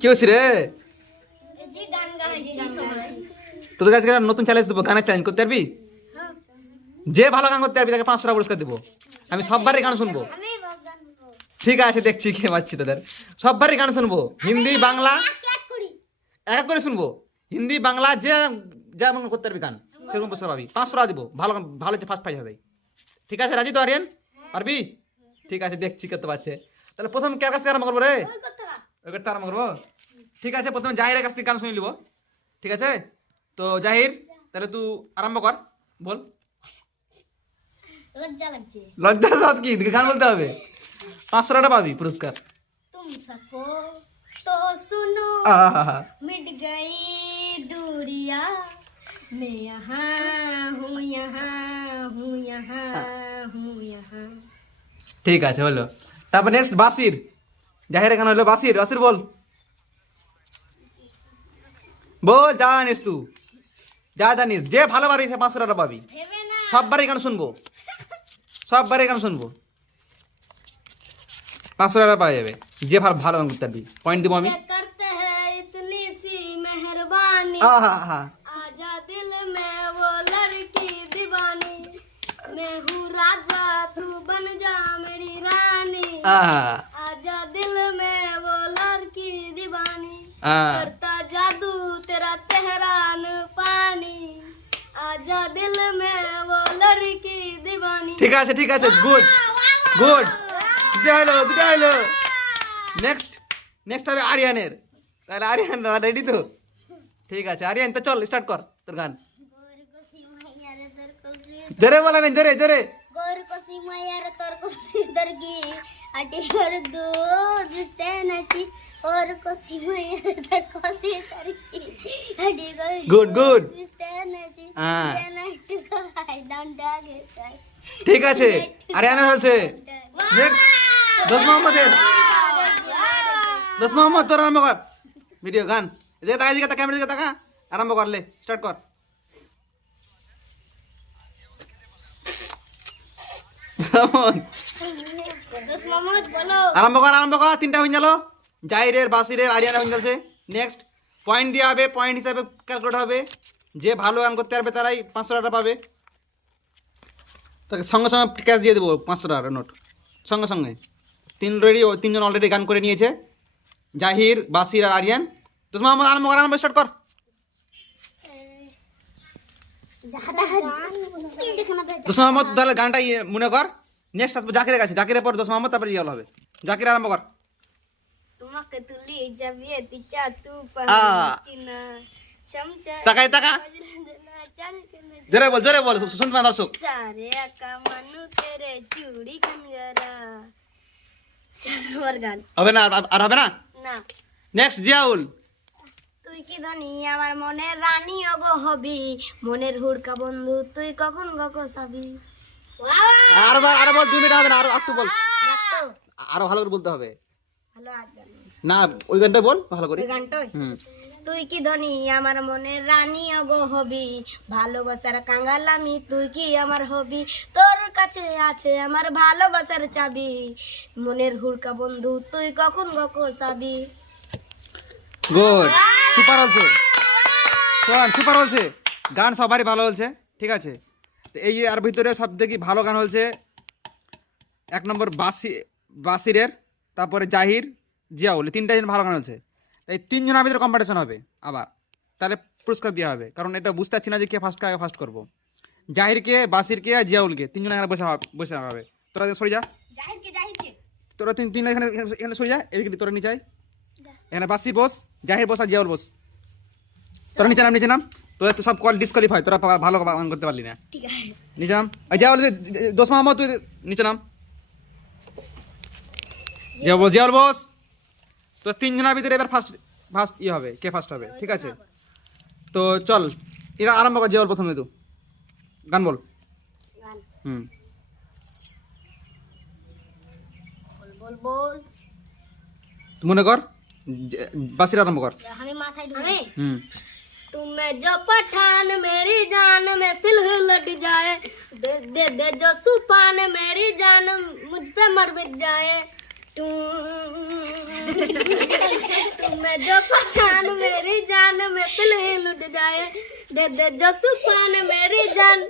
কি হচ্ছে রে? তোদের কাছে নতুন চ্যালেঞ্জ দেবো, গানের চ্যালেঞ্জ করতে পারবি? যে ভালো গান করতে পারবি তাকে 500 টাকা পুরস্কার দেবো। আমি সববারই গান শুনবো। ঠিক আছে, দেখছি কে পাচ্ছি তোদের। সববারই গান শুনবো, হিন্দি বাংলা এক এক করে শুনবো। হিন্দি বাংলা যে যেমন করতে পারবি গান সেরকম পুরস্কার পাবি। 500 টাকা দিব। ভালো ভালো যে ফার্স্ট প্রাইজ হবে। ঠিক আছে, রাজি তো আরিয়ান? পারবি? ঠিক আছে, দেখছি করতে পারছে। তাহলে প্রথম কার কাছ থেকে আরম্ভ করবো রে? ওই করতে আরম্ভ করবো। ঠিক আছে, প্রথমে জাহিরের কাছ থেকে গান শুনে নিব। ঠিক আছে, তো জাহির তাহলে তুই আরম্ভ কর, বল। লজ্জা লাগছে। লজ্জার সাথ কি, গান বলতে হবে। 500 টাকা পাবি পুরস্কার। तुम सको तो सुनो आहा। मिट गई दूरियां मैं यहाँ हूँ ঠিক আছে, হলো। তারপর নেক্সট বাসির। জাহিরের গান হলো বাসির। বাসির বল, বল যা জানিস তুই, যা জানিস। যে ভালো পারবি সে 500 টাকা পাবি। भेवे ना সববারই গান শুনবো, সববারই গান শুনবো। 500 টাকা পাওয়া যাবে যে ভালো গান করতে পারবি। পয়েন্ট দিব আমি। ये करते हैं इतनी सी मेहरबानी আহা আহা। आजा दिल में वो लड़की दीवानी मैं हूँ राजा तू बन जा मेरी रानी আহা आजा दिल में वो लड़की दीवानी আহা। करता जादू तेरा चेहरा न पानी आजा दिल में वो लड़की दीवानी ঠিক আছে, ঠিক আছে, গুড গুড। দুটা হলো। নেক্সট হবে আরিয়ানের। তাহলে আরিয়ান রেডি তো? ঠিক আছে আরিয়ান, তো চল স্টার্ট কর তোর গান। জোরে বলে না, জোরে জোরে। गोर को सिमयर तोर को सिदरगी अटी कर दो जिसते नची और को सिमयर तोर को सिदरगी अटी कर গুড গুড। जिसते नची হ্যাঁ, जनट को हाय डंडा के साथ ঠিক আছে আরিয়ানের হচ্ছে। নেক্সট দোস্ত মোহাম্মদের। দোস্ত মোহাম্মদ তোর আরম্ভ কর ভিডিও গান। এদিকে তাকা, এদিকে তাকা, ক্যামেরা দিকে তাকা। আরম্ভ কর, লে স্টার্ট কর। दोस्त मोहम्मद बोलो আরম্ভ কর, আরম্ভ কর। 3টা হয়ে গেল, জাহিরের, বাসিরের, আরিয়ানের হয়ে গেছে। নেক্সট পয়েন্ট দেওয়া হবে, পয়েন্ট হিসাবে ক্যালকুলেট হবে। যে ভালো গান করতে পারবে তারাই 500 টাকা পাবে। তাকে সঙ্গে সঙ্গে ক্যাশ দিয়ে দেবো 500 টাকার নোট সঙ্গে সঙ্গে। তিনজন অলরেডি গান করে নিয়েছে, জাহির, বাসির আর আরিয়ান। তো মোহাম্মদ আরম্ভ কর, আরম্ভ স্টার্ট কর। ज्यादा देखना पे দোস্ত মোহাম্মদ তাহলে গানটা মনে কর। নেক্সট আসবে জাকিরের কাছে, জাকিরের পর দোস্ত মোহাম্মদ, তারপরে ইয়ে হবে। জাকির আরম্ভ কর। তোমাকে তুলি যাবে তিচা তু আ। পাহিনা চমচা তাকাই তাকা, জোরে বল, জোরে বল, শুনতে পান দর্শক। सारे आका मनु तेरे चूड़ी खनगरा শেষবার গান হবে না আর হবে না। না নেক্সট জিয়াউল। তুই কি ধনী আমার মনের রানী ওগো হবি মনের হুড়কা বন্ধু তুই কখন গকো সাবি আর বল, 2 মিনিট হবে না, আরো একটু বল। রাখতো আরো ভালো করে বলতে হবে। ভালো আর জানি না ওই গানটা বল ভালো করে। ওই গানটাই হুম। তুই কি ধনী আমার মনের রানী ওগো হবি ভালোবাসার কাঙ্গাল আমি তুই কি আমার হবি তোর কাছে আছে আমার ভালোবাসার চাবি মনের হুড়কা বন্ধু তুই কখন গকো সাবি গুড, সুপার হচ্ছে, সুপার হচ্ছে। গান সবারই ভালো হচ্ছে, ঠিক আছে। তো এই আর ভিতরে সব থেকে ভালো গান হচ্ছে 1 নম্বর বাসিরের, তারপরে জাহির, জিয়াউল। 3টা জন ভালো গান হচ্ছে। এই 3 জনের ভিতরে কম্পিটিশন হবে আবার, তাহলে পুরস্কার দেওয়া হবে। কারণ এটা বুঝতে পারছি না যে কে ফার্স্ট করবো। জাহিরকে, বাসিরকে আর জিয়াউলকে 3 জন এখানে বসে হবে। তোরা সরে যা, জাহিরকে তোরা 3 এখানে সরে যা। এদিকে তোরা নিচে আয়। এখানে বাসির বস, জাহির বস আর জিয়াউল বস। তোরা নিচে নাম। তোরা তো সব কল ডিসকোয়ালিফাই, তোরা ভালো গান করতে পারলি না। ঠিক আছে নিচে নাম। জিয়াউল, দোস্ত মোহাম্মদ তুই নিচে নাম। জিয়াউল বস। তো 3 জনের ভিতরে এবার ফার্স্ট ইয়ে হবে, কে ফার্স্ট হবে, ঠিক আছে। তো চল এরা আরম্ভ কর। জিয়াউল প্রথমে তুই গান বল। গান হুম। বল বল তুই মনে কর, বাসির আরম্ভ কর। हमें माथा ढूंढे হুম। तुम्हें जो पठान मेरी जान में फिलहाल लट जाए दे दे दे जो सुपान मेरी जान मुझ पे मर मिट जाए तुम्हें मैं जो पहचान मेरी जान में दिल ही लुट जाए दे दे जो सुफान मेरी जान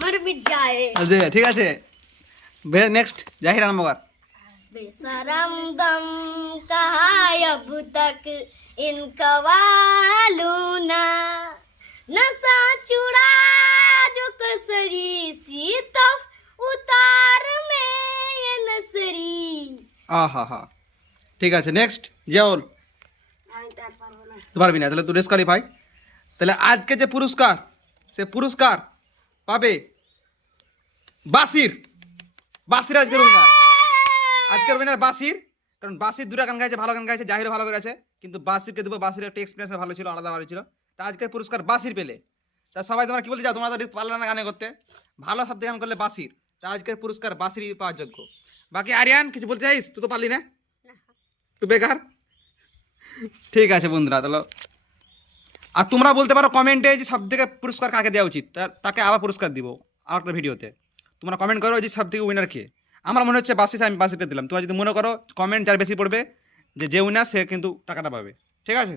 मर मिट जाए আচ্ছা ঠিক আছে নেক্সট জাহির আলমগর बेशरम दम कहा अब तक इनका वालूना नशा चुड़ा जो कसरी सीतफ उतार में ये नसरी আহা হা ঠিক আছে নেক্সট জিয়াউল তো পারবি না তাহলে তুই ডিসকোয়ালিফাই তাহলে আজকে যে পুরস্কার সে পুরস্কার পাবে বাসির বাসির আজকের উইনার আজকের উইনার বাসির কারণ বাসির দুটা গান গাইছে ভালো গান গাইছে জাহিরও ভালো করেছে কিন্তু বাসিরকে দেবো বাসির একটা এক্সপিরিয়েন্স ভালো ছিল আলাদা ভালো ছিল তা আজকের পুরস্কার বাসির পেলে তা সবাই তোমরা কি বলতে চাও তোমরা তো পারলে না গানে করতে ভালো শব্দ গান করলে বাসির তা আজকের পুরস্কার বাসিরই পাওয়ার যোগ্য বাকি আরিয়ান কিছু বলতে চাইস তুই তো পারলি না তুই বেকার ঠিক আছে বন্ধুরা তাহলে আর তোমরা বলতে পারো কমেন্টে যে সব থেকে পুরস্কার কাকে দেওয়া উচিত তাকে আবার পুরস্কার দিব আর একটা ভিডিওতে তোমরা কমেন্ট করো যে সব থেকে উইনার কে আমার মনে হচ্ছে বাসিস আমি বাসিকে দিলাম তোমরা যদি মনে করো কমেন্ট যার বেশি পড়বে যে উইনার সে কিন্তু টাকাটা পাবে ঠিক আছে